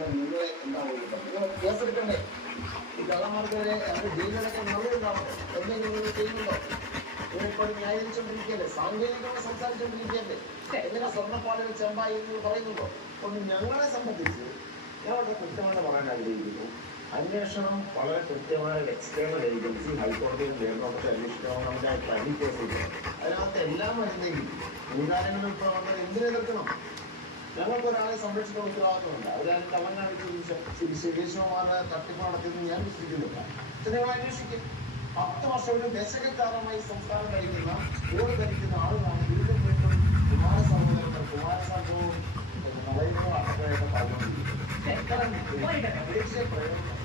നിങ്ങളെ എന്താ നിങ്ങൾ കേസെടുക്കണ്ടേ? ഈ കള്ളന്മാർക്കെതിരെ അവരുടെ ജയിലിലൊക്കെ നടന്നുണ്ടാവണം. എന്തെങ്കിലും നിങ്ങൾ ചെയ്യുന്നുണ്ടോ? നിങ്ങളിപ്പോൾ ന്യായീകരിച്ചുകൊണ്ടിരിക്കുകയല്ലേ, സാങ്കേതികമായി സംസാരിച്ചുകൊണ്ടിരിക്കുകയല്ലേ? എങ്ങനെ സ്വർണ്ണപ്പാടുകൾ ചെമ്പായി എന്ന് പറയുന്നുണ്ടോ? അപ്പോൾ ഞങ്ങളെ സംബന്ധിച്ച് ഞാൻ വളരെ കൃത്യമായിട്ട് പറയാൻ ആഗ്രഹിക്കുന്നു. അന്വേഷണം വളരെ കൃത്യമായ ഒരു എക്സ്റ്റേണൽ ഏജൻസി ഹൈക്കോടതിയിൽ മേൽനോട്ടത്തെ അന്വേഷിക്കണമെന്ന് തനി കേസില്ല. അതിനകത്ത് എല്ലാം വരുന്നെങ്കിൽ മുൻകാലങ്ങളിൽ ഇപ്പോൾ വന്നത് എന്തിനെ എതിർക്കണം? ഞങ്ങൾക്ക് ഒരാളെ സംരക്ഷിക്കുന്ന ഉത്തരവാദിത്തമുണ്ട്. അവരാണ് കള്ളനായിട്ട് ശിരീഷകുമാറിനെ തട്ടിപ്പ് നടത്തിയെന്ന് ഞാൻ വിശ്വസിക്കുന്നില്ല. പക്ഷെ ഞങ്ങൾ അന്വേഷിക്കും. 10 വർഷവും ദശകക്കാലമായി സംസ്ഥാനം ഭരിക്കുന്ന ബോർഡ് ഭരിക്കുന്ന ആളുകളാണ് വീണ്ടും വീണ്ടും കുമാരസംഭവവും നവീനവും അടക്കമായിട്ട് പറഞ്ഞുകൊണ്ടിരിക്കുന്നത്. പ്രയോജനം